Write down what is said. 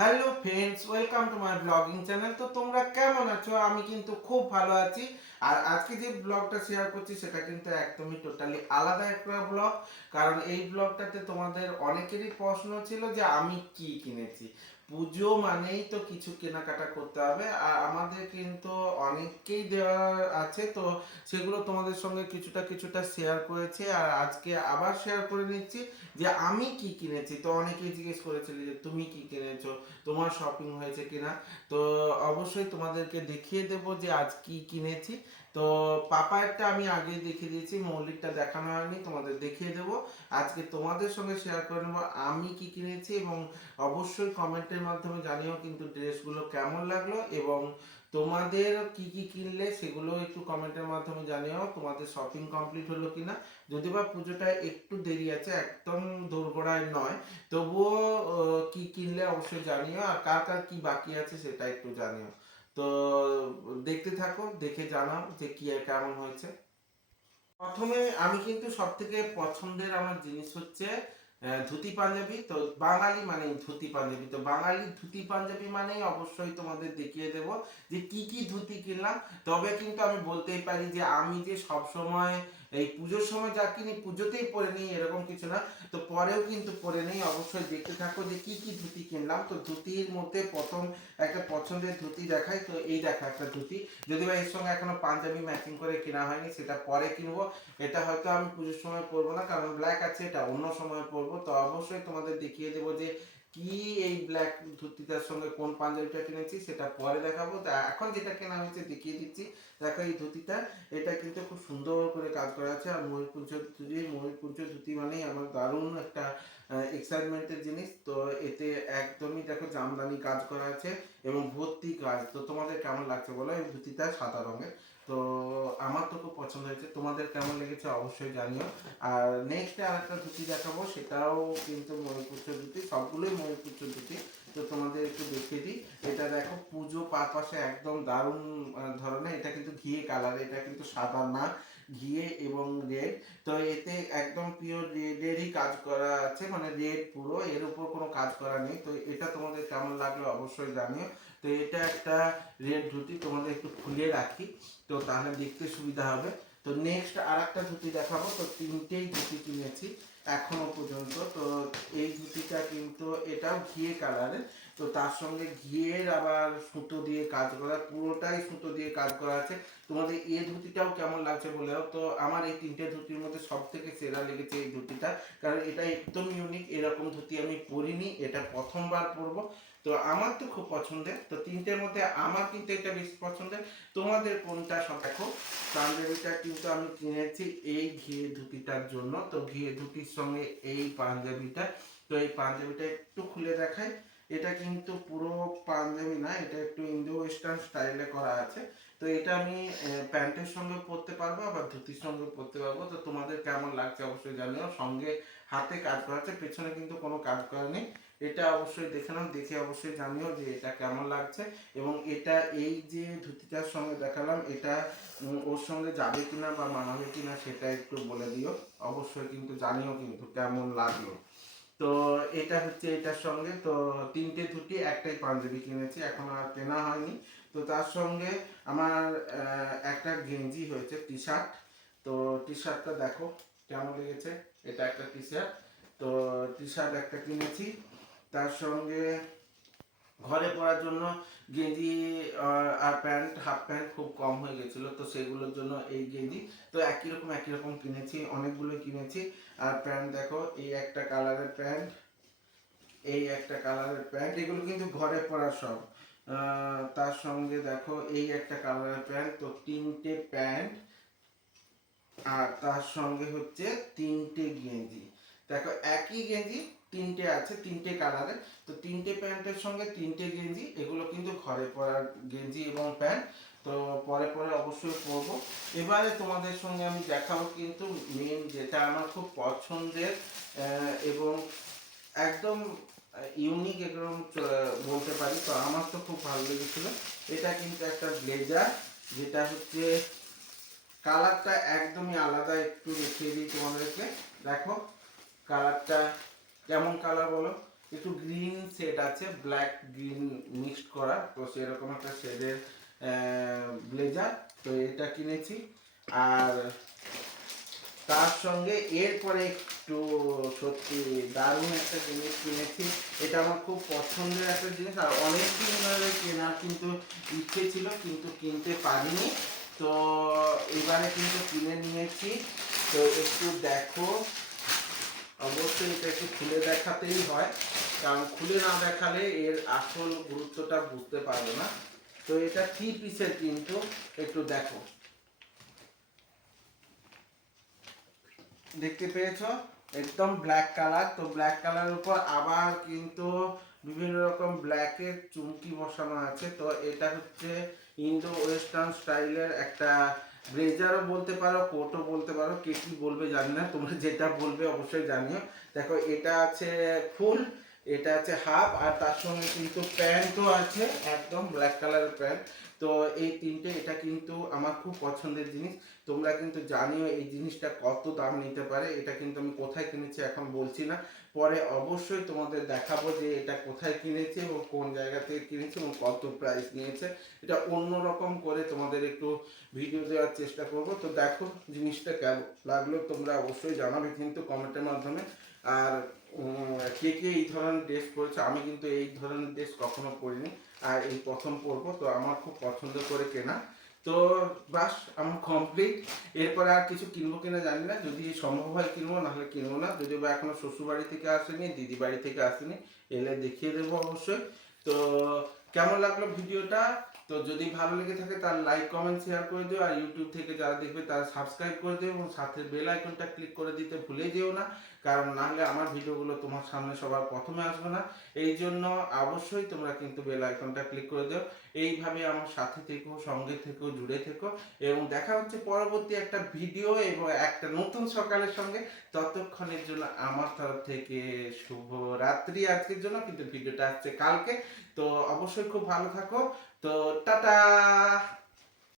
Hello friends welcome to my blogging channel তো তোমরা কেমন আছো? আমি কিন্তু খুব ভালো আছি। আর আজকে যে ব্লগটা শেয়ার করছি, সেটা কিন্তু একদমই টোটালি আলাদা একটা ব্লগ কারণ এই ব্লগটাতে তোমাদের অনেকেরই প্রশ্ন ছিল যে আমি কি কিনেছি। পুজো মানেই তো কিছু কেনাকাটা করতে হবে। আর আমাদের কিন্তু অনেককেই দেওয়া আছে, তো সেগুলো তোমাদের সঙ্গে কিছুটা কিছুটা শেয়ার করেছি। আর আজকে আবার শেয়ার করে নিচ্ছি যে আমি কি কিনেছি। তো অনেকেই জিজ্ঞেস করেছিল যে তুমি কি কিনেছো? তোমার শপিং হয়েছে কিনা? তো অবশ্যই তোমাদেরকে দেখিয়ে দেব যে আজ কি কিনেছি। তো পাপায়েরটা আমি আগে দেখিয়ে দিয়েছি, মৌলিকটা দেখানো হয়নি, তোমাদের দেখিয়ে দেব। আজকে তোমাদের সঙ্গে শেয়ার করে নেব, আমি কি কিনেছি এবং অবশ্যই কমেন্টের মাধ্যমে জানিও কিন্তু ড্রেসগুলো কেমন লাগল এবং তোমাদের কি কি কিনলে সেগুলো একটু কমেন্টের মাধ্যমে জানিও, তোমাদের শপিং কমপ্লিট হলো কিনা। যদি বা পুজোটা একটু দেরি আছে, একদম দোরগোড়ায় নয়, তবুও কি কিনলে অবশ্যই জানিও, আর কার কার কি বাকি আছে সেটা একটু জানিও। তো দেখতে থাকো, দেখে জানাও যে কি কেমন হয়েছে। প্রথমে আমি কিন্তু সব থেকে পছন্দের আমার জিনিস হচ্ছে ধুতি পাঞ্জাবি। তো বাঙালি মানে ধুতি পাঞ্জাবি। তো বাঙালি ধুতি পাঞ্জাবি মানেই অবশ্যই তোমাদের দেখিয়ে দেব যে কি কি ধুতি কিনলাম। তবে কিন্তু আমি বলতেই পারি যে আমি যে সব সময় এই পুজোর সময় যা কিনি পুজোতেই পরে নিই, এরকম কিছু না। তো পরেও কিন্তু পরে নেই, অবশ্যই দেখতে থাকো যে কি কি ধুতি কিনলাম। তো ধুতির মধ্যে প্রথম একটা পছন্দের ধুতি দেখাই, তো এই দেখা একটা ধুতি। যদি বা এর সঙ্গে এখনও পাঞ্জাবি ম্যাচিং করে কেনা হয়নি, সেটা পরে কিনবো। এটা হয়তো আমি পুজোর সময় পরবো না, কারণ ব্ল্যাক আছে, এটা অন্য সময় পরবো। তো অবশ্যই তোমাদের দেখিয়ে দেবো যে কি এই ব্ল্যাক ধুতিটার সঙ্গে কোন পাঞ্জাবিটা কিনেছি সেটা পরে দেখাবো। তা এখন যেটা কেনা হয়েছে দেখিয়ে দিচ্ছি। দেখো এই ধুতিটা, এটা কিন্তু খুব সুন্দর করে কাজ করা আছে। আর ময়ূরপুঞ্জ ধুতি ময়ূরপুঞ্জ ধুতি মানেই আমার দারুণ একটা এক্সাইটমেন্টের জিনিস। তো এতে একদমই দেখো জামদানি কাজ করা আছে। এবং ভর্তি কাজ তো তোমাদের কেমন লাগছে বলো? এই ধুতিটা সাদা রঙের। তো আমার তো খুব পছন্দ হয়েছে। তোমাদের কেমন লেগেছে অবশ্যই জানিও। আর নেক্সট আরেকটা ধুতি দেখাবো, সেটাও কিন্তু ময়ূরপুচ্ছ ধুতি সবগুলোই ময়ূরপুচ্ছ ধুতি তো তোমাদের একটু দেখিয়ে দিই। এটা দেখো, পুজো পাশে একদম দারুণ ধরনের। এটা কিন্তু ঘিয়ে কালার এটা কিন্তু সাদা না। ঘিয়ে এবং রেড তো এতে একদম পিওর রেডেরই কাজ করা আছে মানে রেড পুরো, এর উপর কোনো কাজ করা নেই, তো এটা তোমাদের কেমন লাগল অবশ্যই জানিও, তো এটা একটা রেড ধুতি তোমাদের একটু খুলে রাখি, তো তাহলে দেখতে সুবিধা হবে, তো নেক্সট আর একটা ধুতি দেখাবো, তো তিনটেই ধুতি কিনেছি, এখনও পর্যন্ত, তো এই ধুতিটা কিন্তু এটাও ঘিয়ে কালারের তো তার সঙ্গে ঘিয়ের আবার সুতো দিয়ে কাজ করা, পুরোটাই সুতো দিয়ে কাজ করা আছে। তোমাদের এই ধুতিটাও কেমন লাগছে বলে তো আমার এই তিনটে ধুতির মধ্যে সব থেকে সেরা লেগেছে এই ধুতিটা, কারণ এটা একদম ইউনিক এরকম ধুতি আমি পরিনি, এটা প্রথমবার পরবো। তো আমার তো খুব পছন্দের, তো তিনটের মধ্যে আমার কিন্তু এটা বেশি পছন্দের। তোমাদের কোনটা সব দেখো। পাঞ্জাবিটা কিন্তু আমি কিনেছি এই ঘিয়ে ধুতিটার জন্য। তো ঘিয়ে ধুতির সঙ্গে এই পাঞ্জাবিটা, তো এই পাঞ্জাবিটা একটু খুলে দেখাই। এটা কিন্তু পুরো পাঞ্জাবি না, এটা একটু ইন্দো ওয়েস্টার্ন স্টাইলে করা আছে। তো এটা আমি প্যান্টের সঙ্গে পরতে পারব, আবার ধুতির সঙ্গে পরতে পারব। তো তোমাদের কেমন লাগছে অবশ্যই জানিও। সঙ্গে হাতে কাজ করা আছে, পেছনে কিন্তু কোনো কাজ করা নেই। এটা অবশ্যই দেখে নাও, দেখে অবশ্যই জানিও যে এটা কেমন লাগছে। এবং এটা এই যে ধুতিটার সঙ্গে দেখালাম, এটা ওর সঙ্গে যাবে কিনা বা মানাবে কিনা সেটা একটু বলে দিও। অবশ্যই কিন্তু জানিও কিন্তু কেমন লাগল। তো এটা হচ্ছে এটার সঙ্গে, তো তিনটে ধুতি একটাই পাঞ্জাবি কিনেছি, এখন আর কেনা হয়নি। তো তার সঙ্গে আমার একটা গেঞ্জি হয়েছে টি শার্ট তো টি শার্টটা দেখো কেমন লেগেছে। এটা একটা টি শার্ট তো টি শার্ট একটা কিনেছি। তার সঙ্গে ঘরে পরার জন্য গেঞ্জি আর প্যান্ট, হাফ প্যান্ট খুব কম হয়ে গেছিল, তো সেগুলোর জন্য এই গেঞ্জি তো একই রকম একই রকম কিনেছি অনেকগুলো কিনেছি। আর প্যান্ট দেখো, এই একটা কালারের প্যান্ট, এই একটা কালারের প্যান্ট, এগুলো কিন্তু ঘরে পরা সব। তার সঙ্গে দেখো, এই একটা কালারের প্যান্ট, তো তিনটে প্যান্ট, আর তার সঙ্গে হচ্ছে তিনটে গেঞ্জি দেখো, একই গেঞ্জি তিনটে আছে, তিনটে কালারের। তো তিনটে প্যান্টের সঙ্গে তিনটে গেঞ্জি, এগুলো কিন্তু ঘরে পরার গেঞ্জি এবং প্যান্ট। তো পরে পরে অবশ্যই পরবো। এবারে তোমাদের সঙ্গে আমি দেখাবো কিন্তু মেন যেটা আমার খুব পছন্দের এবং একদম ইউনিক এরকম বলতে পারি। তো আমার তো খুব ভালো লেগেছিল। এটা কিন্তু একটা ব্লেজার যেটা হচ্ছে কালারটা একদমই আলাদা। একটু দেখিয়ে দিই তোমাদেরকে। দেখো, কালারটা কেমন কালার বলো? একটু গ্রিন শেড আছে ব্ল্যাক গ্রিন মিক্সড করা। তো সেরকম একটা শেডের ব্লেজার তো এটা কিনেছি। আর তার সঙ্গে এরপরে একটু সত্যি দারুণ একটা জিনিস কিনেছি। এটা আমার খুব পছন্দের একটা জিনিস। আর অনেক দিন ধরে কেনার কিন্তু ইচ্ছে ছিল, কিন্তু কিনতে পারিনি। তো এবারে কিন্তু কিনে নিয়েছি। তো একটু দেখো। অবশ্যই এটা একটু খুলে দেখাতেই হয়, কারণ খুলে না দেখালে এর আসল গুরুত্বটা বুঝতে পারবে না। তো এটা থ্রি পিসের কিন্তু একটু দেখো। দেখতে পেয়েছ? একদম ব্ল্যাক কালার তো ব্ল্যাক কালারের উপর আবার কিন্তু বিভিন্ন রকম ব্ল্যাকের চুমকি বসানো আছে। তো এটা হচ্ছে ইন্ডো ওয়েস্টার্ন স্টাইলের একটা ব্লেজারও বলতে পারো কোটও বলতে পারো, কে কি বলবে জানি না, তোমরা যেটা বলবে অবশ্যই জানিও। দেখো, এটা আছে ফুল, এটা আছে হাফ, আর তার সঙ্গে কিন্তু প্যান্টও আছে, একদম ব্ল্যাক কালারের প্যান্ট। তো এই তিনটে, এটা কিন্তু আমার খুব পছন্দের জিনিস। তোমরা কিন্তু জানিও এই জিনিসটা কত দাম নিতে পারে, এটা কিন্তু আমি কোথায় কিনেছি এখন বলছি না। পরে অবশ্যই তোমাদের দেখাবো যে এটা কোথায় কিনেছি এবং কোন জায়গা থেকে কিনেছি এবং কত প্রাইস নিয়েছে। এটা অন্য রকম করে তোমাদের একটু ভিডিও দেওয়ার চেষ্টা করব। তো দেখো জিনিসটা কেমন লাগল, তোমরা অবশ্যই জানাবে কিন্তু কমেন্টের মাধ্যমে। আর কে কে এই ধরনের ড্রেস পরেছে? আমি কিন্তু এই ধরনের ড্রেস কখনো পরিনি। আর এই প্রথম পরবো, তো আমার খুব পছন্দ করে কেনা। তো বাস, আমার কমপ্লিট এরপরে আর কিছু কিনবো কিনা জানি না। যদি সম্ভব হয় কিনবো, নাহলে কিনবো না। যদি বা এখনও শ্বশুর বাড়ি থেকে আসেনি দিদি বাড়ি থেকে আসেনি, এলে দেখিয়ে দেবো অবশ্যই। তো কেমন লাগল ভিডিওটা? তো যদি ভালো লেগে থাকে তার লাইক কমেন্ট শেয়ার করে দিও আর ইউটিউব থেকে যারা দেখবে তারা সাবস্ক্রাইব করে দিও এবং সাথে বেল আইকনটা ক্লিক করে দিতে ভুলে যেও না। কারণ নাহলে আমার ভিডিওগুলো তোমার সামনে সবার প্রথমে আসবে না। এই জন্য অবশ্যই তোমরা কিন্তু বেল আইকনটা ক্লিক করে দিও। এইভাবে আমার সাথে থেকেও সঙ্গে থেকেও জুড়ে থেকো এবং দেখা হচ্ছে পরবর্তী একটা ভিডিও এবং একটা নতুন সকালের সঙ্গে। ততক্ষণের জন্য আমার তরফ থেকে শুভ রাত্রি আজকের জন্য। কিন্তু ভিডিওটা আসছে কালকে। তো অবশ্যই খুব ভালো থাকো। তো টাটা।